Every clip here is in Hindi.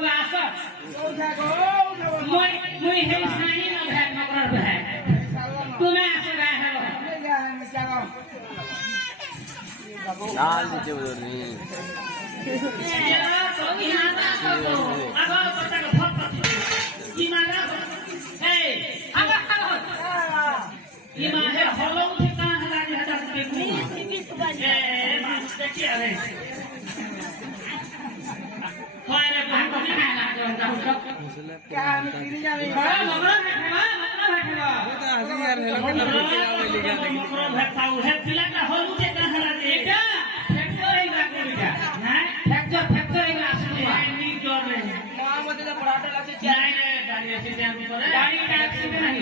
कोई आसा मुई हे सानी न भाग मकर भाग तुम्हें आसे रहा है लाल नीचे बोल नहीं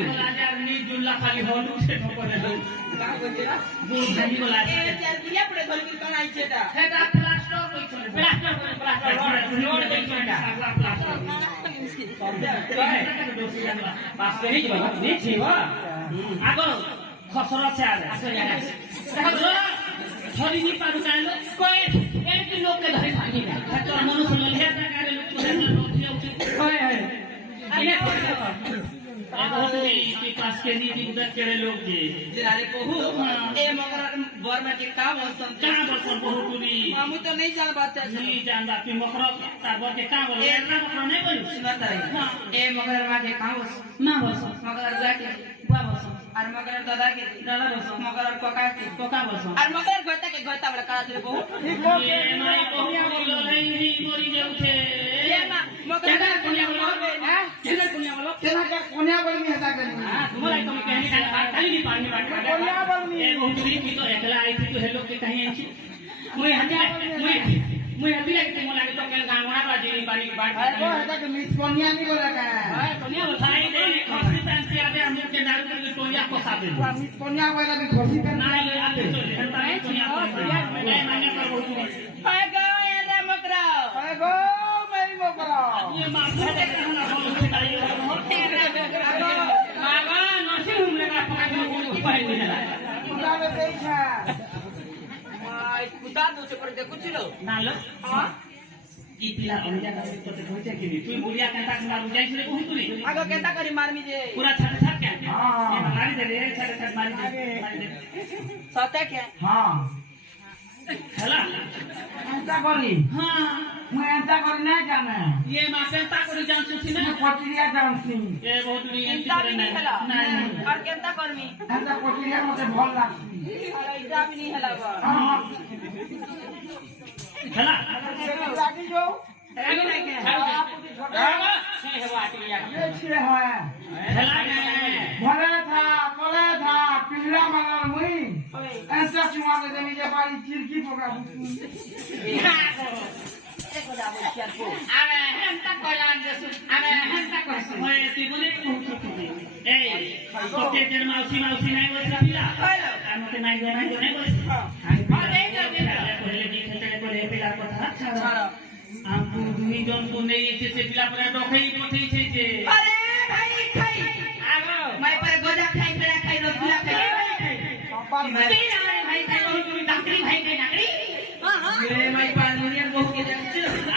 खाली होलू से ठोकर दे का बोलेला दूध नहीं बोला ए चार दिया पड़े घर की कौन आई छेटा छेटा प्लास्टर कोई छोड़े प्लास्टर रोड कोई छोड़ा प्लास्टर पास नहीं जी बाबा नहीं जी वा आगो खसरा से आ देखो छोरी नहीं पारू कालो कोई एक लोग के धरे भागी ना तो मनुष्य ललहे ना काले लोग को ओए ओए अरे पास के नीति उदक करे लोग जे अरे बहु ए मगर बर में के का मौसम बहुत पूरी हम तो नहीं जान बात नहीं जान बात की मकर ताबर के का बोल ए मकर नहीं बोल सुनता है ए मगर में के का मां बस मगर जाके बुआ बस और मगर दादा बस मगर कोका बस और मगर गोता के गोता बड़ा काला दे बहु ए माई बहु बोल नहीं मोरी जाऊ थे ए मां मगर कोनिया बोलो हां केना कोनिया बोलो केना के कोनिया बोल में हटा कर हां तुम्हारा तुम कहने का बात खाली नहीं पानी बात कोनिया बोल में ए बहुत दूरी की तो एकला आई थी तो हेलो के कहीं आई मुई हजा मुई अभी आई थी मोला तो के गांवना बाजी बारी बात है वो हटा के मिस कोनिया नहीं बोला का हां कोनिया बताई दे खसी पैन से आते हम के दारू के कोनिया को साथे मिस कोनिया बोला भी खसी पैन ना ये आते चले हटा कोनिया मैं माने पर बहुत ओए गो ए रे मकरा ओए गो मैं मकरा ये माथा दे ना हम उठाई मागा नसी हमले का पकड़ के पाई नहीं है कुदा में देखा माय कुदा दो से पर देखो छिलो ना लो हां ई पिला अनिया का तो होते कि तू बुढ़िया कांटा मारू जाई छले कोही तुली आगो केता करी मारमी जे पूरा छट छट के हां मारी दे रे छट छट मारी दे सते के हां हला एंता करी हां मैं एंता करी नहीं जाने ये मासेंता करी जान सुसी ना कोटिया जान सी ए बहुत दूरी एंता नहीं नहीं और केंता करमी एंता कोटिया मते भल लागसी अरे इजा भी नहीं हला बा हां हला लागी जो एगो नहीं के आप छोटा से है वाटिया ये छे है हला भले था पिछला मगर मुई ऐसा चुमा दे देनी जे बारी चिरकी पकड़ा एको जाबो चिर को अरे हमता कोलान जसु अरे हमता कोसु मैं तिबुले बहुत ए तो के मौसी नहीं बोल सकिला हेलो हमते नहीं बोल हां दे पहले की खेतले को रे पिला को था अच्छा हम दुनी जन को नहीं ऐसे से पिला पर डोखई पोथी छे जे अरे भाई खाई आगो मैं पर गोजा खाई पेड़ा खाई रसगुल्ला खाई पापा भाई खाई तुम डकरी भाई के डकरी हां ये मैं पर यूनियन बहुत के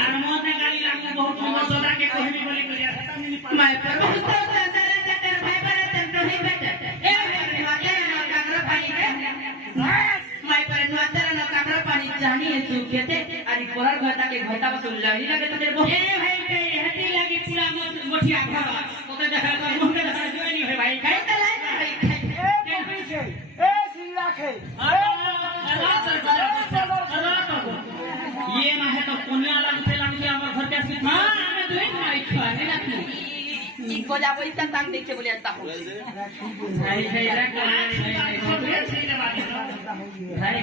आर मोत ने गाली लागू बहुत तुम सोदा के कोई भी बोली करिया खत्म नहीं मैं पर भाई पर तंत्र ही बैठ ए वाले ना काकर पानी के मैं पर नतर ना काकर पानी जानी है सुखेते अरे कोहर घटा के घटा बस लड़ी लगे तो तेरे ए भाई के हटी लगी पूरा मोठिया खा तो ते देखा तो मुंह में देखा जो नहीं है भाई खाई त लाई ए पीछे ए सिल्ला खे ये ना है तो कोनिया लगते हमर घर के सिर्फ हां हमें दुई मारी खाने ना ई को जा पैसा तांग देखे बोले आता हो भाई भाई रे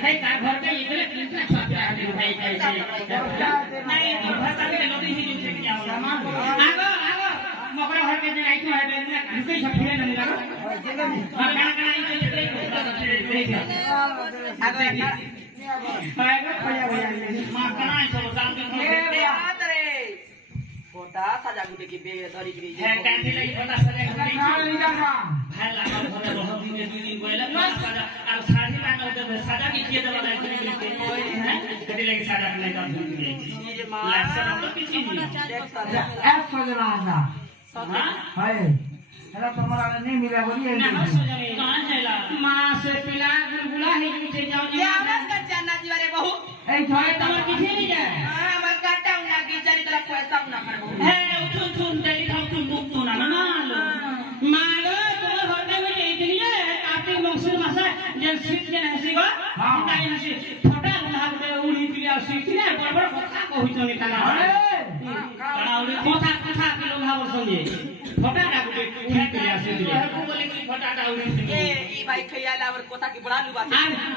भाई का घर के इतने कितना छोटा है भाई नहीं तो भाषा के लोग ही जुटे के जाओ आगो मकरा घर के आई तो है ना किसे छफिए नहीं लगा हां का नहीं आगो आगो भैया मां कनाई सब काम के बात रे कोटा सजा गुटे की बे धरी गिरी है कांठी लगी कोटा सजा गुटे नहीं जाना भाई लागा घरे बहुत दिन दुई दिन गइला और साड़ी लागा सजा की किए देला गिरी गिरी है कति लागि साडा नै त ये माँ लाग्छ त किछि नि देखता है। 100 जना आजा है एला तुम्हारा नहीं मिला बोली ना हो सजनी कहाँ छैला माँ से पिला गुलगुला है पीछे जाओ ये आवाज का जानना जी वाले बहू ए छोरे तमर पीछे नहीं जाए हाँ हमारे काटा उना की चारी तरफ पैसा उना कर बहू हे उठुन थुन देली थाउ तुन बुक तुना ना मारो तो होते में इतनी है कार्तिक मंगसूर मासा जन सीट जन हसी गो ताई हसी फटा भाग दे उड़ी पिया सीट ने बड़बड़ कथा कहू चनी ताना कणाउडी कथा कथा के लोग हावर संगे फटा डाक दे उड़ी पिया सीट ने को बोले कि फटाटा उडी ये भाई खैयाला और कोता की बड़ा लुबा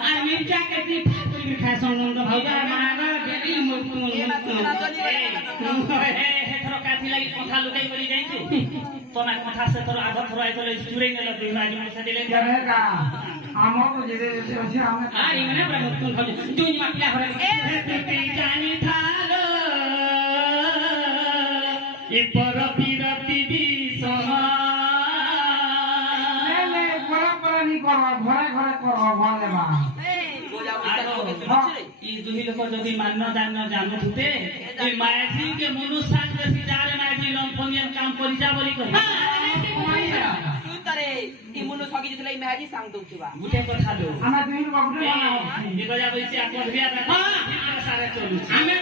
আর মির্জা কেটি ফাটলি খায় সম্বন্ধ ভাইবা মাগা বেরি মুক্ত ये बात तो ना चली हे हे थरो काथी लागि कथा लुकाई बोली जाइछु तोना कथा से तोर आधा थरो आइ तले चुरै नेल बिना आज मुसा दिले रहेगा हमो को जे जे हमने আর ইমনে বড় মুক্ত ভাই তুই মাটিলা হরে তুই জানি থালো ই পর বিরতি বিসমা नहीं बड़ा नहीं करो घरे घरे करो भले बा गोजा उसा आगो के सुन रे ई दुही लोक जदि मान्न दान जानु थुते ई मायाजी के मनुष्य के सिजारे मायाजी लंपनियन काम करि जा बोली कहि सुन तरे ई मुनु सगी जितले मैजी सांग दउ छुबा गुटे কথা लो আমরা দুই বাবুরে ई गजा बइसे आ करिया दा सारे चलु আমি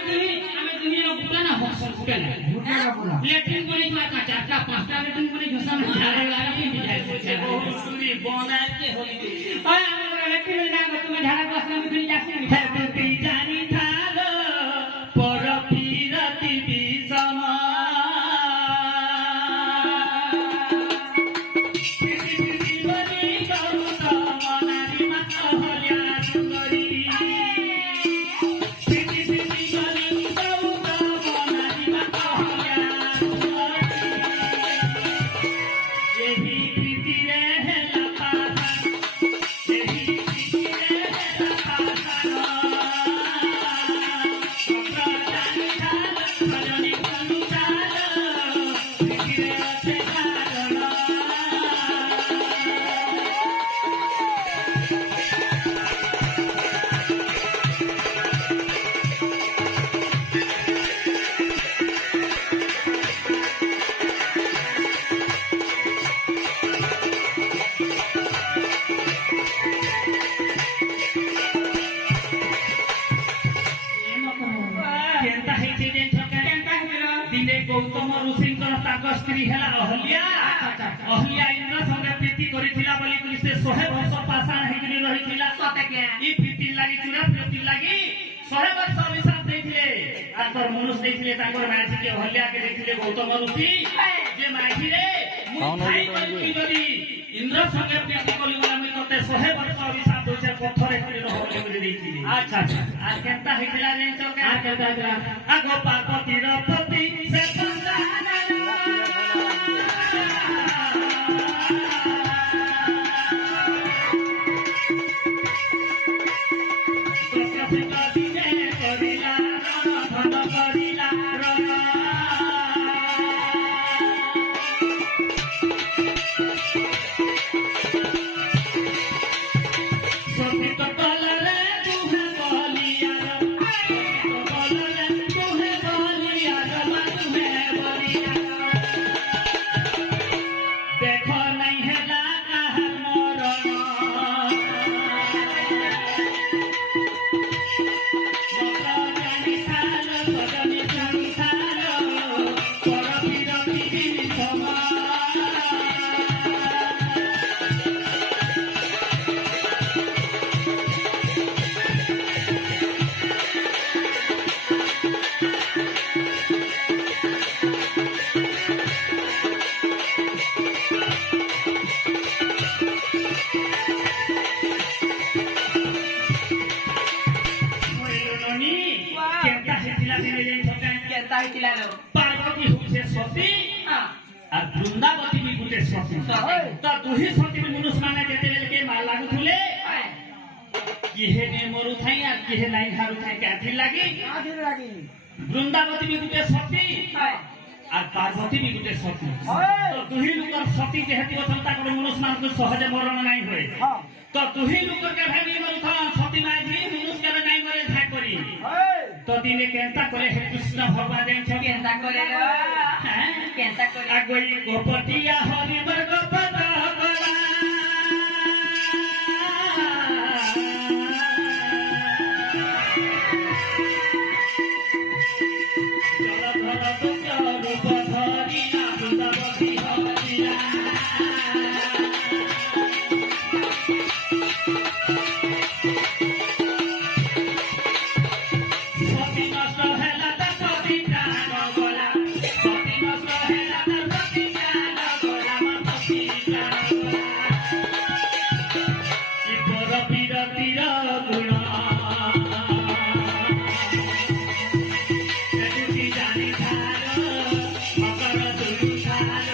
তুমি ফুটে না হসন ফুটে না झूठे का बोला লেট্রিন করে না চারটা পাঁচটা লেট্রিন করে ঘষা না ঝাড়ে লাগা কি যায় से बहुत सुरी बना के होली ওই আমার লেট্রিন না তুমি ঝাড়া বসনা তুমি যাচ্ছি हे तुई जानी थालो पर बिरति बिसमा केनता हेचे जे छके কেনটা হলো दिने गौतम ऋषिंकर ताक स्त्री हेला अहल्या अहल्या इंद्र संगे प्रीति करिथिला बोली कि से 100 वर्ष पाषाण हेकरी रहिथिला সতে কে ई प्रीति लागि चुरा प्रीति लागि 100 वर्ष अभिशाप दैथिले ताकर मनुष्य दैथिले ताकर माजी के अहल्या के दैथिले गौतम ऋषि जे माजी रे मु भाई करिथि जदी इंद्र संगे प्रीति कली बोला मि तते 100 वर्ष अभिशाप दोचे पत्थर हेकरी रहले बोली दैथिले अच्छा अच्छा आ केनता हेतिला जे छके আর কেনটা হলো आगो पार्वती रपति से देखो नहीं है लागा मोर जानी थालो सजनी जानी थालो पर बिरति बिसमा केनता हेतिला दिने जे छके केनता हितिला लो पार्वती होছে সতী हां আর বৃন্দাবতী भी गुटे सती सती। तो दुही सती मनुष्य माने जेतेले के मार लागुथुले किहे ने मरु थाई आ किहे नाही हारु थाई काथि लागि आधे लागी बृंदावती भी गुटे सती আর पार्वती भी गुटे सती तो दुही लोकर सती जेहेतु अथलता को मनुष्य मान को सहज मरण नाही होय हां तो दुही लोकर के भाई मरु था सती माई जी मनुष्य के नहीं मरे था करी ए দিনে কেনতা করে হে কৃষ্ণ ভগবান জানছো কেনতা করে লো হ্যাঁ কেনতা করে আগই গোপটিয়া হরি বর্গ পদ কলা জলধর দত্ত রূপ ধরি না বৃন্দাবতী হরিয়া সতী নষ্ট হেলা তা সতী প্রাণ গলা সতী নষ্ট হেলা তা সতী প্রাণ গলা মা সতী প্রাণ গলা কি পর বিরতির গুণ এটুকি জানি ধার মকর দুরু ধার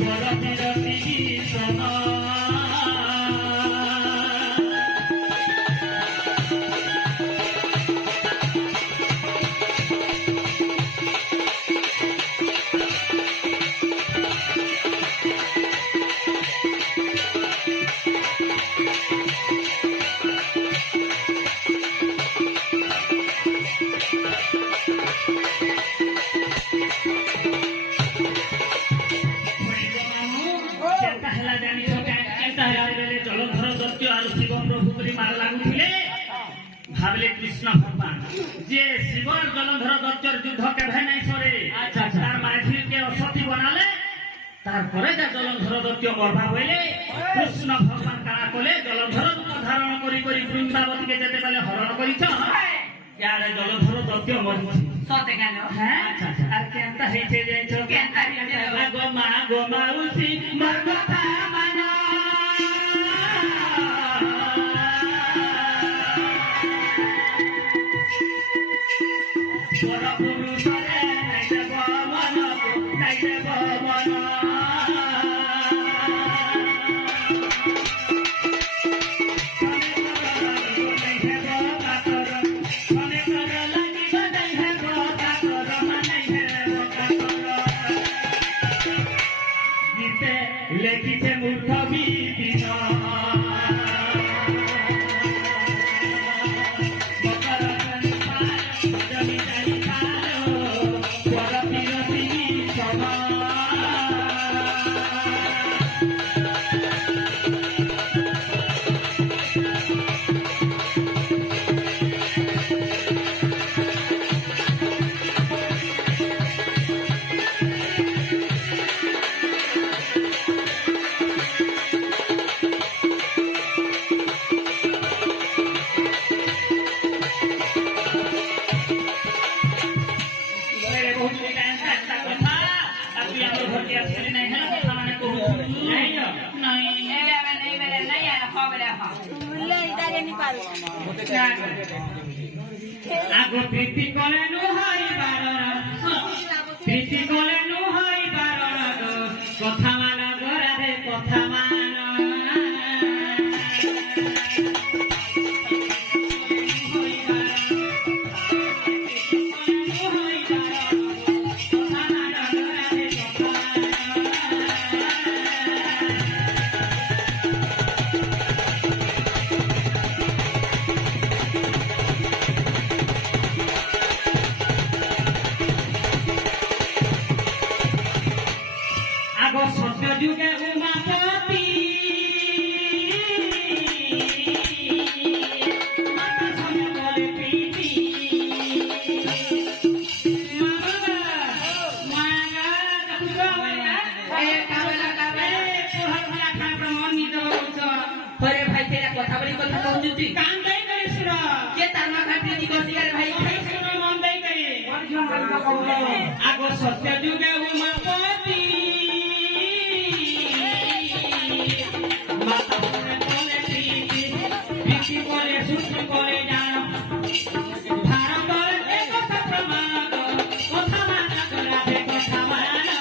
পর বিরতি সম କେନ୍ତା ହେଲା ଜାଣିଛ କେନ୍ତା ହେଲା ବେଲେ ଜଳଧର ଦୈତ୍ୟ ଆଉ ଶିବ ପ୍ରଭୁ କରି ମାର ଲାଗୁଥିଲେ ଭାବିଲେ କୃଷ୍ଣ ଭଗବାନ ଯେ ଶିବର ଜଳଧର ଦୈତ୍ୟର ଯୁଦ୍ଧ କେଭେ ନାଇଁ ସରେ ତାର ମାଝିକେ ଅସତୀ ବନାଲେ তারপরে যা জলধর দৈত্য মরবা হইলে কৃষ্ণ ভগবান কাଣା কলে জলধর রূপ ধারণ করি করি বৃন্দাবতীকে যেতে বেলে হরণ করিছ ইয়ারে জলধর দৈত্য মরিছে সতে কেন হ্যাঁ আর কেনতা হইছে জানছো কেনতা হইছে? গোমা উসি মোর কথা মানো বড় পুরুষরে নাই দেব মন নাই দেব মন লেখিছে মূর্খ বিপিন মকর জমি জানি পর বিরতি সমা আগো প্রীতি কলে নুহাই বাররা প্রীতি কলে নুহাই বাররা কথা মান গরারে কথা মান আগো সত্য যুগে উমাপতি মাতা সঙ্গে বলে প্রীতি পরে ভাই তেরা কথা বলি কথা কহুছি কাম দেই করিস র কে তার মা খাটি দি করছি আরে ভাই ভাই মন দেই করি আগো সত্য যুগে উমাপতি মাতা সঙ্গে বলে প্রীতি প্রীতি করে সুখ করে জানো ভারতের একতা প্রমাণ কথা মানা করাবে কথা মানা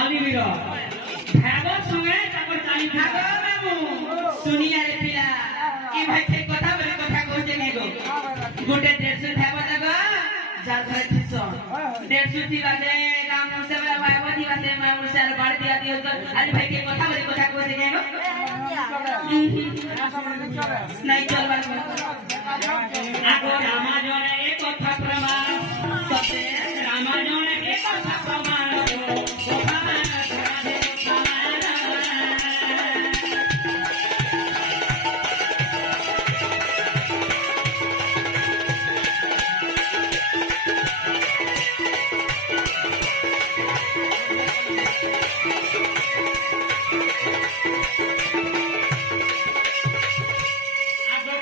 हल्दी बिरो भागवत संगे तापर चाली আগো মামু শুনিয়া রে পিলা কি ভাই ঠিক কথা বলে কথা কইছে নাই গো গোটে 150 ভাগবত গো যার ঘরে ছিস 150 টি বাজে রাম সে বলা ভাগবতী বাজে মা উড়সার বাড়ি দিয়া দিও তো আরে ভাই ঠিক কথা বলে কথা কইছে নাই গো নাই চলবার আগো রামায়ণে এক কথা প্রমাণ সতে রামায়ণে এক কথা প্রমাণ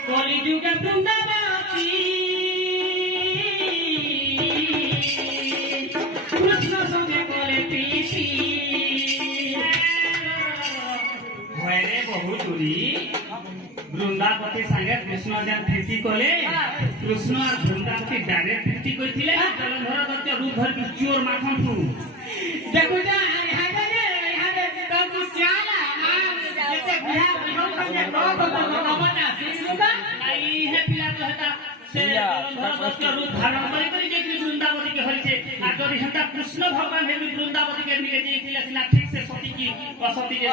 কলিযুগে বৃন্দাবতী কৃষ্ণ সঙ্গে বলে প্রীতি হয়ে বহু চুরি বৃন্দাবতী সাঙ্গে কৃষ্ণ যেন প্রীতি কলে কৃষ্ণ আর বৃন্দাবতী ডাইরেক্ট প্রীতি কইছিলে জলধর দত্ত রূপ ধরি চোর মাখন টু দেখো যা হাতে হাতে তো চালা যেতে বুড়া বিহল করে কবনা সিন্ধুটা নাই হে পিলা তো হেতা সে জলধর দত্ত রূপ ধারণ করে যে বৃন্দাবতী কে হইছে আর যদি হেতা কৃষ্ণ ভগবান হে বৃন্দাবতী কে নিয়ে গিয়েছিল সিনা ঠিক সে সতী কি অসতী যে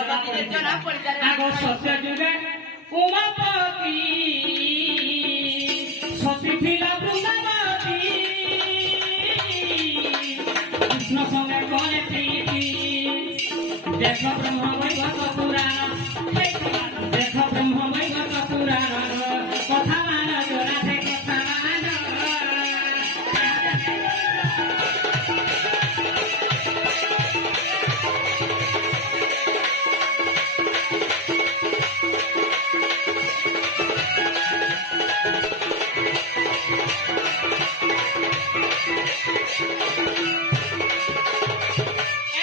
জনা পড়ি যায় আগো সত্য যুগে উমাপতি সতী ছিল বৃন্দাবতী কৃষ্ণ সঙ্গে করে প্রীতি দেখ ব্রহ্ম বৈগত পুরাণ দেখ ব্রহ্ম বৈগত পুরাণ কথা মান জোড়াতে কথা মান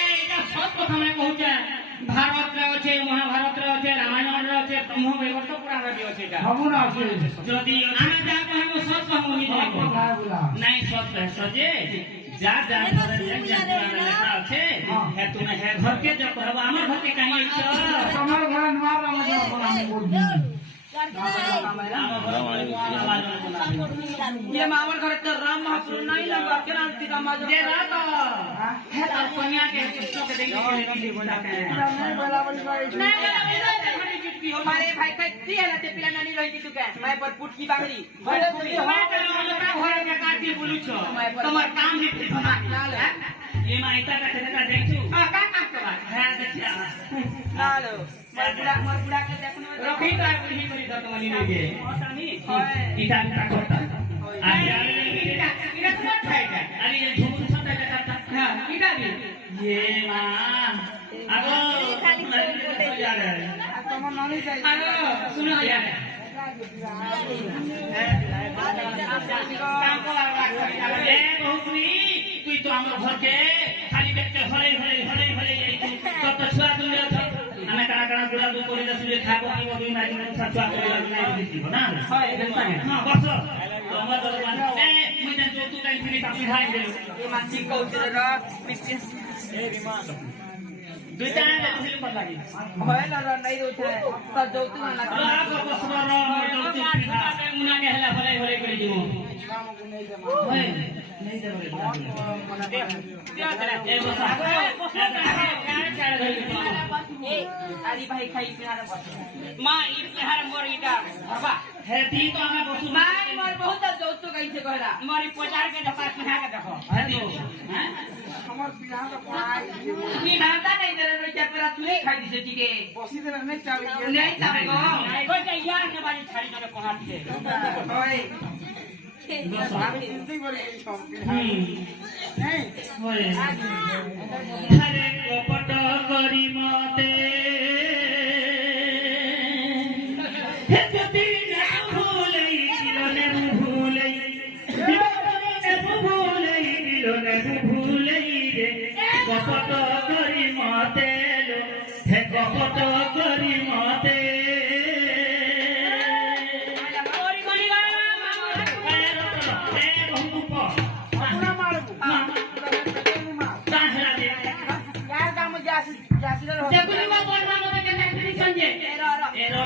এইটা সব কথা মানে কହୁছে ভারতরে আছে মহাভারতরে আছে রামায়ণরে আছে ব্রহ্ম বৈবর্ত পুরাণরে भी আছে এটা খবর আছে যদি ଆମେ ଯାହା କହିବୁ ସତ କହିବୁ ନିଜେ কথা বলা নাই সব কহছ যে যা যা লেখা আছে হে তুমি হে ঘরকে যা कहब আমার ঘরকে কাহি আইছ তোমার ঘরে নয়া রামায়ণ আমি বলছি ये मामर घरे तो राम महापुर नहीं लगा के नाम ती राम যে রাত হে তার কন্যা के कृष्ण के देखी के बोला के नहीं बोला बोली हमारे भाई का ती है ते पिला नानी रही तू के मैं पर पुट की बांगरी ଘରେ କାଟି ବୁଲୁଛ ତମର କାମ ବି ये माइता का ठेका देखछु କା କାମ କବା है देखिया हालो मर बुढ़ा के देखनो ରଖି ତା ବୁଢୀ କରି ଦତ ମନି ନେ게 ओटानी होय इटा का कोटा ଇଟା ତୁମ ଖାଇଟା अरे ये झूठ छता का ହଁ ଇଟା ବି ये मां आगो जा रहे তোমার নানি যাই ଆଗ ଶୁଣ ୟାର କାମ କଲା ए बहुतनी तू तो हमर घर के खाली देखते हरे हरे हरे हरे जाई तो तो छुआ तुम ले हमें करा करा गुला दू कोरी दसुले खाबो की बदी मारी में सब छुआ कोरी नहीं दिखो ना হয় দেখছা हां बस तो हमर दरबार ए मुझे जो तू काई फिरी तापी खाई दे ये मासी को तेरा पिक्चर दुईटा ने दिल पर लगी होय ल नहीं रोता है तो जो तू ना आ को बसवर हमर जो तू फिरा ମୁନା କେ ହେଲା ଭଲେ ଭଲେ କରି ଯିବ ओए नहीं दे ए बस अरे भाई खाई पिना रे ମା ଇ ପହାର ମୋର ଇଟା ବାবা है ती तो हमें बसु मार मार बहुत जो तू कहीं से कहला ମୋରି ପଚାର के देखा पिहा के देखो है तो हैं আমার বিয়াহ তো পড়াই नी नाता नहीं तेरे रो चपरा तू ही खाई दिसे ठीक है বসি দেবে না চাবি नहीं चाहे को कोई के यार ने बाजी छाड़ी के पहाड़ दे होय আমি চিন্তাই করি এই সব हम्म ओए हरे कपट करी मते हे जति ना भूलई दिलने भूलई दिलने भूलई दिलने भूलई रे कपट करी मते लो हे कपट करी मते পুরা মারবো পুরা বেতনি মার यार काम দেখুনি মা বড় মা কে দেখনি সঞ্জে এরো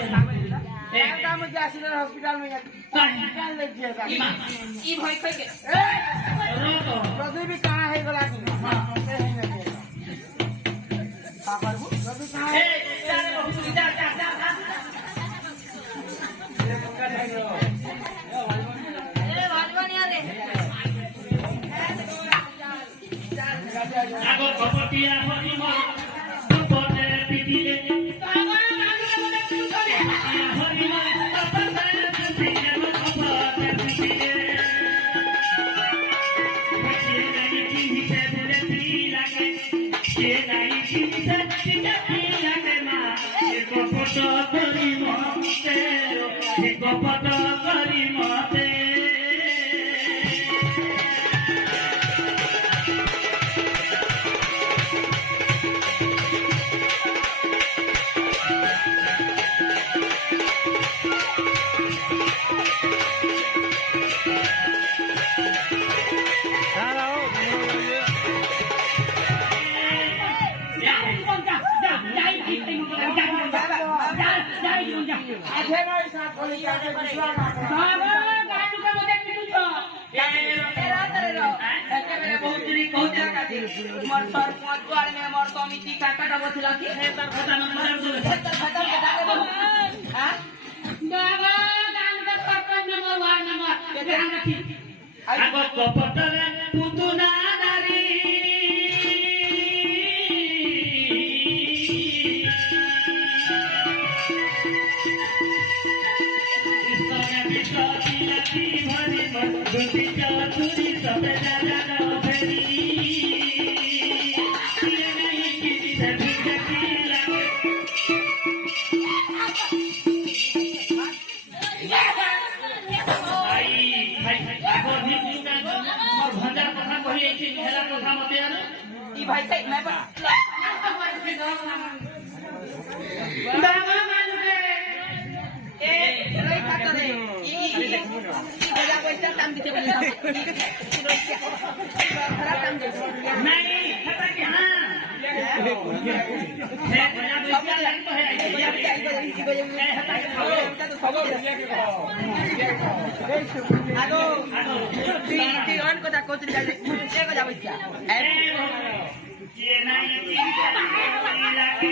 ই ভয় কই গে আগো কপটিয়া হরি মর কপটে পিটিলে বাবা গানটা বলে কি করে হরি মর কপটে পিটিলে কপটে পিটিলে সে নাই কি হিসে বলে পি লাগে সে নাই কি হিসে পি লাগে মা সে কপট করি মতে সে কপট করি মতে मोर सर पांच बार में मोर कमिटी काटा बथिला की हां बाबा गानটা সরকার নম্বর ওয়ার্ড নম্বর ধ্যান রাখি আগো কপটরে পুতুনা নারী ইস্তনে বিশ্বতি লাকি ভরি মধুতি চতুরি সবে জানা ফেরি সিয়ে নাই কিছি ধুতি লাগে ভাই ভাই আগো নিকুটা মোর ভঞ্জার কথা কহি আইছি হেলা কথা মতে আনো ई भाई से मैं पर বাবা গানটা ए रही खाता दे ई बजा पैसा काम दिते बोले खराब काम दे नहीं खता के हां हे बजा पैसा लाइन तो है ए हता के आगो ती ऑन को ता कोतरी जाले ए को जा पैसा ए ये नहीं की लागे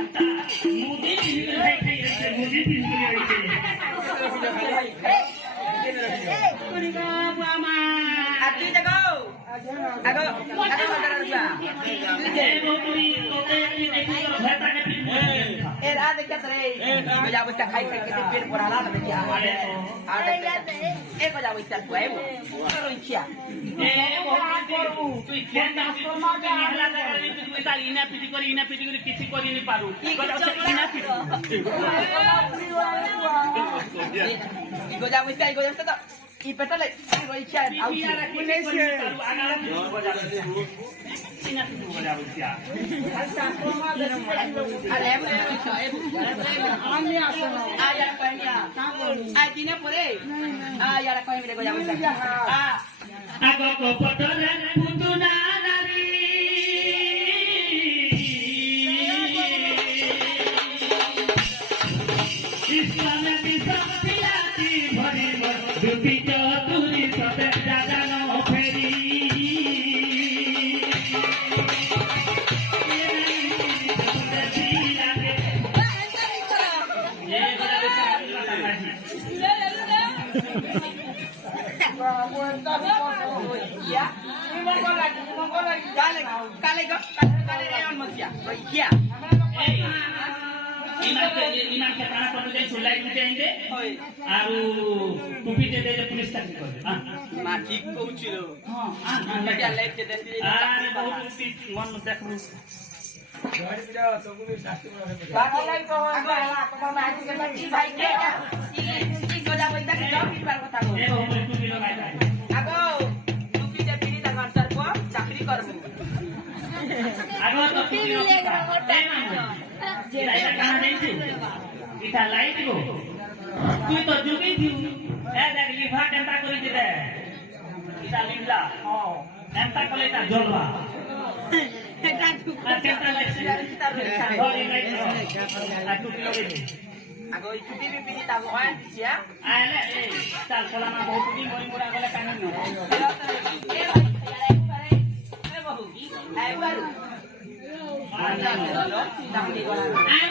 आता मुदी पिन है के मुदी पिन है বাবা आती जगो आगो आगो बजा रुपया ए बोतरी तोते की देखी तो भैता के पिन ए रा देखा तरे बजा पैसा खाई खाई के पेट पर हाला ना देखिया आ ए को जा पैसा को आइबो करो इच्छा ए बोतरी तू केन दास को मा के हला लगा तू ताली इना पिटी करी किछि करी नि पारू बजा इना पिटी ई को जा पैसा ई को जा तो ई पेटले ई को इच्छा आउ अरे आ यार कहनिया आ दिने परे आ यार कहि मिले को जा पैसा आ আগো কপটরে পুতুনা নারী ইসলামে বিশ্বতি লাকি ভরি মধুতি চতুরি সবে জাগানো ফেরি या काले काले रे मसिया क्या इमान के ताना पड़ जाए सुलाई में जाएंगे आरु टोपी दे दे पुलिस तक कर दे हां मा ठीक कहउछिलो हां लटिया लाइट के देसी अरे बहुत उसी मन देखू बाकी लाई को भाई के ई गोजा पैसा के जॉब की बार কথা को ए हो तू किलो भाई आगो टुपी दे पिनी ता घर सर को चाकरी करबो आगो तो किलो लाइट कहां नहीं थी इटा लाइट को तू तो जुगी थी ए देख लिफा केंता करी दे এটা লিখলা একটা কলে এটা জ্বলবা আর কেটা লাগছে ধরে নাই আর টুপি লগে দে আগো এই টুপি বিপি তা হয় দিছিয়া আলে এই চাল কলা না বহুত দিন মরি মোরা গলে কানি ন এ বাবু আই বাবু দাম দি গলা আয়